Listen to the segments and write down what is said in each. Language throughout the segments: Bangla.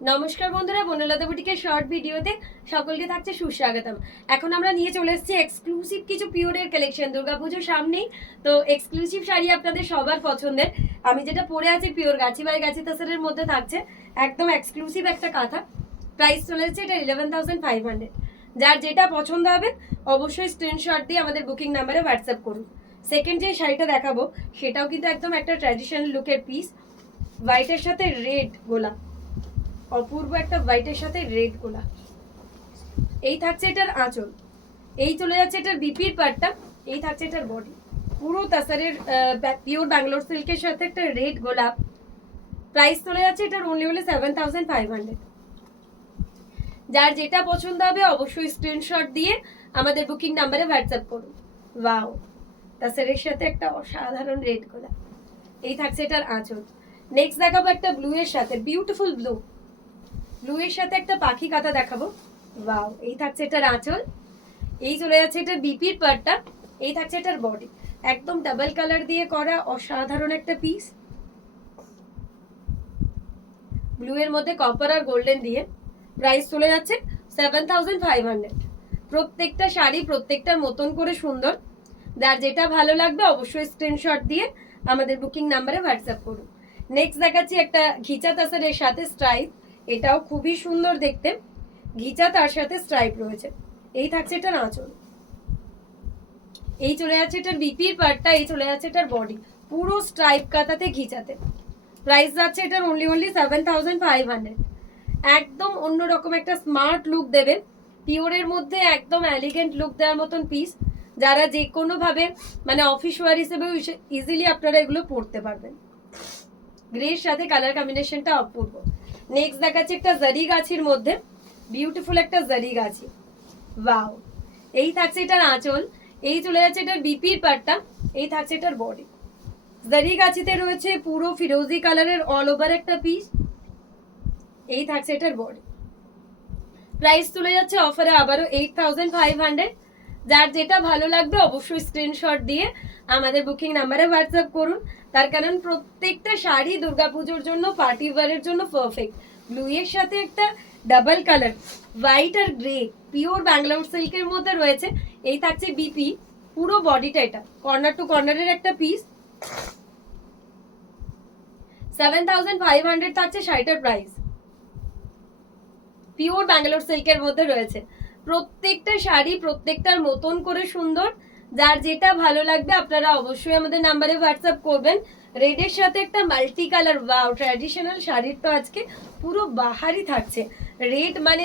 নমস্কার বন্ধুরা, বনলতা বুটিকের শর্ট ভিডিওতে সকলকে থাকছে সুস্বাগতম। এখন আমরা নিয়ে চলে এসেছি এক্সক্লুসিভ কিছু পিওরের কালেকশন। দুর্গাপুজোর সামনেই তো এক্সক্লুসিভ শাড়ি আপনাদের সবার পছন্দের। আমি যেটা পরে আছি পিওর গাছি বাই গাছি তাসারের মধ্যে থাকছে, একদম এক্সক্লুসিভ একটা কাঁথা। প্রাইস চলে যাচ্ছে এটা 11,500। যার যেটা পছন্দ হবে অবশ্যই স্ক্রিনশট দিয়ে আমাদের বুকিং নাম্বারে হোয়াটসঅ্যাপ করুন। সেকেন্ড যে শাড়িটা দেখাবো সেটাও কিন্তু একদম একটা ট্র্যাডিশনাল লুকের পিস, হোয়াইটের সাথে রেড গোলাপ, অপূর্ব একটা হোয়াইটের সাথে রেড গোলা। এই থাকছে এটার আঁচল, এই চলে যাচ্ছে এটার বিপির পার্টটা, এই থাকছে এটার বডি। পুরো তাসারের পিওর ব্যাঙ্গালোর সিল্কের সাথে একটা রেড গোলাপ। প্রাইস চলে যাচ্ছে এটার অনলি 7,500। যার যেটা পছন্দ হবে অবশ্যই স্ক্রিনশট দিয়ে আমাদের বুকিং নাম্বারে হোয়াটসঅ্যাপ করুন। ওয়াও, তাসারের সাথে একটা অসাধারণ রেড গোলাপ। এই থাকছে এটার আঁচল। নেক্সট দেখাবো একটা ব্লু এর সাথে, বিউটিফুল ব্লু, ব্লু এর সাথে একটা পাখি কাঁথা দেখাবো। ওয়াও, এই থাকছে এটার আঁচল, এই চলে যাচ্ছে এটার বিপির পার্টটা, এই থাকছে এটার বডি। একদম ডাবল কালার দিয়ে করা অসাধারণ একটা পিস, ব্লু এর মধ্যে কপার আর গোল্ডেন দিয়ে। প্রাইস চলে যাচ্ছে 7,500। প্রত্যেকটা শাড়ি প্রত্যেকটার মতন করে সুন্দর। যার যেটা ভালো লাগবে অবশ্যই স্ক্রিনশট দিয়ে আমাদের বুকিং নাম্বারে হোয়াটসঅ্যাপ করুন। নেক্সট দেখাচ্ছি একটা ঘিচা তাসারের সাথে স্ট্রাইপ, এটাও খুবই সুন্দর দেখতে। ঘিচা তার সাথে স্ট্রাইপ রয়েছে। এই থাকছে এটার আঁচল, এই চলে যাচ্ছে এটার বিপির পার্টটা, এই চলে যাচ্ছে এটার বডি। পুরো স্ট্রাইপ কাটাতে ঘিচাতে। প্রাইস যাচ্ছে এটার অনলি 7,500। একদম অন্যরকম একটা স্মার্ট লুক দেবে, পিওরের মধ্যে একদম এলিগেন্ট লুক দেওয়ার মতন পিস। যারা যে কোনো ভাবে মানে অফিস ওয়ার হিসেবেও ইজিলি আপনারা এগুলো পরতে পারবেন। গ্রের সাথে কালার কম্বিনেশনটা অপূর্ব। নেক্সট দেখাচ্ছে একটা জারি গাছির মধ্যে, বিউটিফুল একটা জারি গাছি। ওয়াও, এই থাকছে এটার আঁচল, এই চলে যাচ্ছে এটার বিপির পার্টটা, এই থাকছে এটার বডি। জারি গাছিতে রয়েছে পুরো ফিরোজি কালারের অল ওভার একটা পিস, এই থাকছে এটার বডি। প্রাইস চলে যাচ্ছে অফারে আবারও 8,500। যার যেটা ভালো লাগবে অবশ্যই স্ক্রিনশট দিয়ে আমাদের বুকিং নাম্বারে হোয়াটসঅ্যাপ করুন। তার কারণ প্রত্যেকটা শাড়ি দুর্গাপুজোর জন্য পার্টি ওয়ারের জন্য পারফেক্ট। ব্লু এর সাথে একটা ডাবল কালার, হোয়াইট আর গ্রে, পিওর ব্যাঙ্গালোর সিল্কের মধ্যে রয়েছে। এই থাকছে বিপি, পুরো বডিটা এটা কর্নার টু কর্নারের একটা পিস। 7,500 থাকছে শাড়িটার প্রাইস। পিওর ব্যাঙ্গালোর সিল্কের মধ্যে রয়েছে। প্রত্যেকটা শাড়ি প্রত্যেকটার মতন করে সুন্দর। যার যেটা ভালো লাগবে আপনারা অবশ্যই আমাদের নাম্বারে হোয়াটসঅ্যাপ করবেন। রেডের সাথে একটা মাল্টি কালার, ওয়াও, ট্র্যাডিশনাল শাড়ির তো আজকে পুরো বাহারি থাকছে। রেড মানে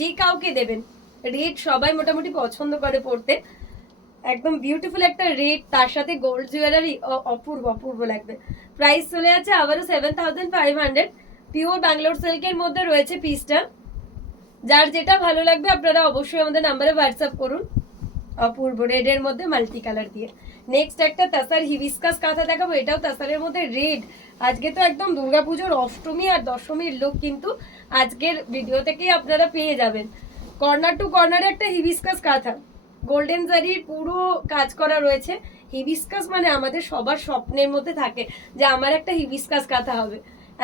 যে কাউকে দেবেন, রেড সবাই মোটামুটি পছন্দ করে পড়তে। একদম বিউটিফুল একটা রেড, তার সাথে গোল্ড জুয়েলারি, অপূর্ব অপূর্ব লাগবে। প্রাইস চলে যাচ্ছে আবারও 7,500। পিওর ব্যাঙ্গালোর সিল্কের মধ্যে রয়েছে পিসটা। যার যেটা ভালো লাগবে আপনারা অবশ্যই আমাদের নাম্বারে হোয়াটসঅ্যাপ করুন। অপূর্ব রেডের মধ্যে মাল্টি কালার দিয়ে। নেক্সট একটা তাসার হিবিস্কাস কাঁথা দেখাবো, এটাও তাসারের মধ্যে রেড। আজকে তো একদম দুর্গাপুজোর অষ্টমী আর দশমীর লুক কিন্তু আজকের ভিডিও থেকেই আপনারা পেয়ে যাবেন। কর্নার টু কর্নারে একটা হিবিস্কাস কাঁথা, গোল্ডেন জারির পুরো কাজ করা রয়েছে। হিবিস্কাস মানে আমাদের সবার স্বপ্নের মধ্যে থাকে যে আমার একটা হিবিস্কাস কাঁথা হবে,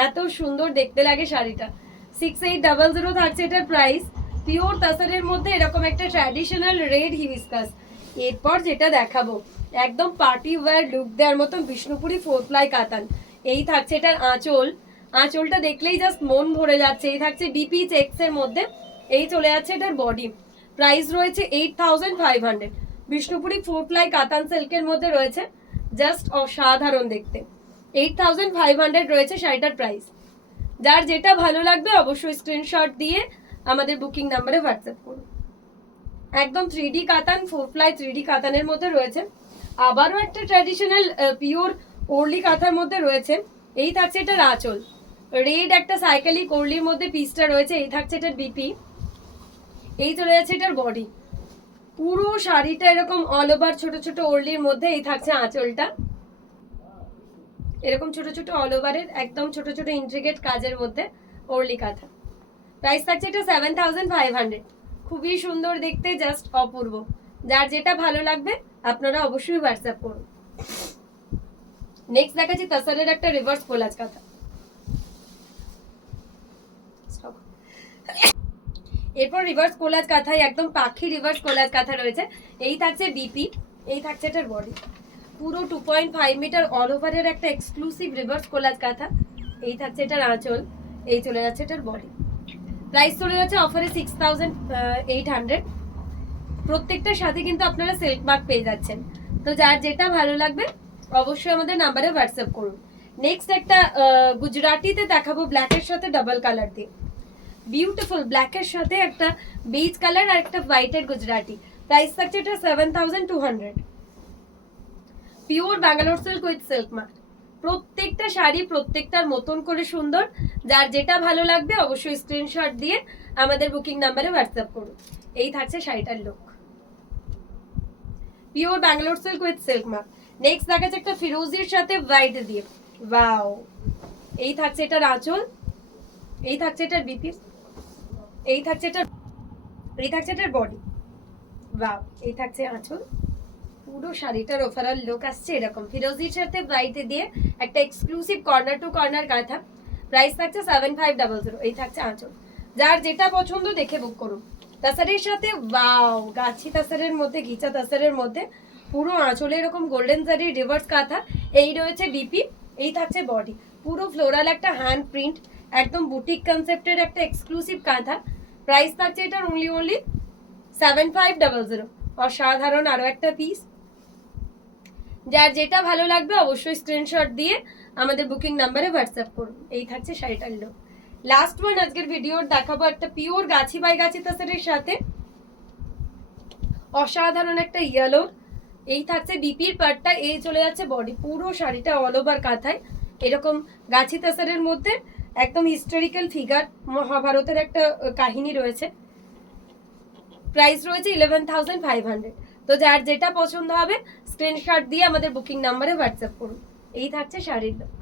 এত সুন্দর দেখতে লাগে শাড়িটা। 6,800 থাকছে এটার প্রাইস। পিওর তাসারের মধ্যে এরকম একটা ট্র্যাডিশনাল রেড হিবিস্কাস। এরপর যেটা দেখাবো একদম পার্টি ওয়্যার লুক দেওয়ার মতন বিষ্ণুপুরি 4 প্লাই কাতান। এই থাকছে এটার আঁচল, আঁচলটা দেখলেই জাস্ট মন ভরে যাচ্ছে। এই থাকছে ডিপি চেক্স এর মধ্যে, এই চলে যাচ্ছে এটার বডি। প্রাইস রয়েছে 8,500। বিষ্ণুপুরি 4 প্লাই কাতান সিল্কের মধ্যে রয়েছে, জাস্ট অসাধারণ দেখতে। 8,500 রয়েছে শাড়িটার প্রাইস। যার যেটা ভালো লাগবে অবশ্যই স্ক্রিনশট দিয়ে আমাদের বুকিং নাম্বারে হোয়াটসঅ্যাপ করুন। একদম 3D কাতান, 4 প্লাই 3D কাতানের মধ্যে রয়েছে। আবারও একটা ট্র্যাডিশনাল পিওর ওরলি কাঁথার মধ্যে রয়েছে। এই থাকছে এটার আঁচল, রেড একটা সাইকেলিক ওরলির মধ্যে পিসটা রয়েছে। এই থাকছে এটার বিপি, এই চলে যাচ্ছে এটার বডি। পুরো শাড়িটা এরকম অল ওভার ছোট ছোট ওরলির মধ্যে। এই থাকছে আঁচলটা, এরকম ছোট ছোট অল ওভারের একদম ছোট ছোট ইন্ট্রিগেট কাজের মধ্যে ওরলি কাঁথা। প্রাইস থাকছে এটা 7,500। খুবই সুন্দর দেখতে, জাস্ট অপূর্ব। যার যেটা ভালো লাগবে আপনারা অবশ্যই হোয়াটসঅ্যাপ করুন। নেক্সট দেখাচ্ছি তাসারের একটা রিভার্স কোলাজ কাঁথা। এরপর রিভার্স কোলাজ কাঁথায় একদম পাখি রিভার্স কোলাজ কাঁথা রয়েছে। এই থাকছে বিপি, এই থাকছে এটার বডি, পুরো 2.5 মিটার অল ওভারের একটা এক্সক্লুসিভ রিভার্স কোলাজ কাঁথা। এই থাকছে এটার আঁচল, এই চলে যাচ্ছে এটার বডি। প্রাইস চলে যাচ্ছে অফারে 6800। প্রত্যেকটার সাথে কিন্তু আপনারা সিল্ক মার্ক পেয়ে যাচ্ছেন। তো যার যেটা ভালো লাগবে অবশ্যই আমাদের নাম্বারে হোয়াটসঅ্যাপ করুন। নেক্সট একটা গুজরাটিতে দেখাবো ব্ল্যাকের সাথে ডাবল কালার দিয়ে, বিউটিফুল ব্ল্যাকের সাথে একটা বেজ কালার আর একটা হোয়াইটের গুজরাটি। প্রাইস থাকছে এটা 7200। Pure Bangalore silk with silk mark. প্রত্যেকটা শাড়ি প্রত্যেকটার মতন করে সুন্দর। যার যেটা ভালো লাগবে অবশ্যই স্ক্রিনশট দিয়ে আমাদের বুকিং নাম্বারে হোয়াটসঅ্যাপ করুন। এই থাকছে শাড়িটার look, pure Bangalore silk with silk mark. Next দেখাচ্ছে একটা ফিরোজির সাথে হোয়াইট দিয়ে, ওয়াও। এই থাকছে এটার আঁচল, এই থাকছে এটার বিপি, এই থাকছে এটার বডি, ওয়াও। এই থাকছে আঁচল। পুরো শাড়িটার ওভারঅল লুক আসছে এরকম, ফিরোজির সাথে হোয়াইটে দিয়ে একটা এক্সক্লুসিভ কর্নার টু কর্নার কাঁথা। প্রাইস থাকছে 7500। এই থাকছে আঁচল। যার যেটা পছন্দ দেখে বুক করুন। তাসারের সাথে ওয়াও, গাছি তাসারের মধ্যে, ঘিচা তাসারের মধ্যে পুরো আঁচলে এরকম গোল্ডেন জারির রিভার্স কাঁথা। এই রয়েছে বিপি, এই থাকছে বডি, পুরো ফ্লোরাল একটা হ্যান্ড প্রিন্ট, একদম বুটিক কনসেপ্টের একটা এক্সক্লুসিভ কাঁথা। প্রাইস থাকছে এটার অনলি 7500। অসাধারণ আরো একটা পিস। যার যেটা ভালো লাগবে অবশ্যই স্ক্রিনশট দিয়ে আমাদের বুকিং নাম্বারে হোয়াটসঅ্যাপ করুন। এই থাকছে শাড়িটার লুক। লাস্ট ওয়ান আজকের ভিডিওর দেখাবো একটা পিওর গাছি বাই গাছি তাসারের সাথে অসাধারণ একটা ইয়েলো। এই থাকছে বিপির পার্টটা, এই চলে যাচ্ছে বডি, পুরো শাড়িটা অল ওভার কাঁথায় এরকম গাছি তাসারের মধ্যে একদম হিস্টোরিক্যাল ফিগার, মহাভারতের একটা কাহিনী রয়েছে। প্রাইস রয়েছে 11500। তো যার যেটা পছন্দ হবে স্ক্রিনশট দিয়ে আমাদের বুকিং নাম্বারে হোয়াটসঅ্যাপ করুন। এই থাকছে শাড়ির লুক।